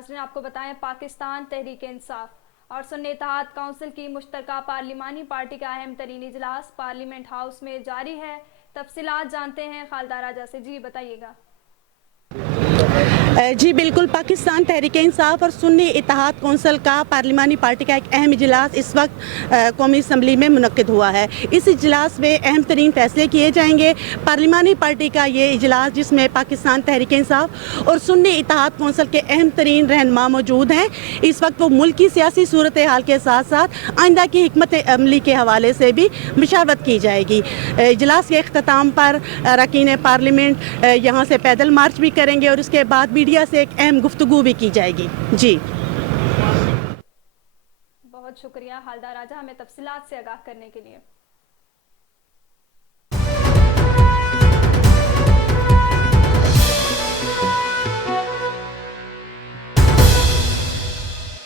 नाज़रीन, आपको बताएं पाकिस्तान तहरीक इंसाफ और सुन्नी इत्तेहाद काउंसिल की मुश्तरका पार्लिमानी पार्टी का अहम तरीन इजलास पार्लियामेंट हाउस में जारी है। तफसीलात जानते हैं खालिदा राजा से। जी बताइएगा। जी बिल्कुल, पाकिस्तान तहरीक इंसाफ और सुन्नी इत्तेहाद कौंसिल का पार्लिमानी पार्टी का एक अहम इजलास इस वक्त कौमी असम्बली में मुनक्किद हुआ है। इस इजलास में अहम तरीन फैसले किए जाएंगे। पार्लिमानी पार्टी का ये इजलास जिसमें पाकिस्तान तहरीक इंसाफ और सुन्नी इत्तेहाद कौंसिल के अहम तरीन रहनुमा मौजूद हैं। इस वक्त वो मुल्क की सियासी सूरत हाल के साथ साथ आइंदा की हिकमत अमली के हवाले से भी मशावरत की जाएगी। इजलास के अख्ताम पर अरकान पार्लियामेंट यहाँ से पैदल मार्च भी करेंगे और उसके बाद मीडिया से एक अहम गुफ्तगू भी की जाएगी। जी बहुत शुक्रिया खालिदा राजा, हमें तफसीलात से आगाह करने के लिए।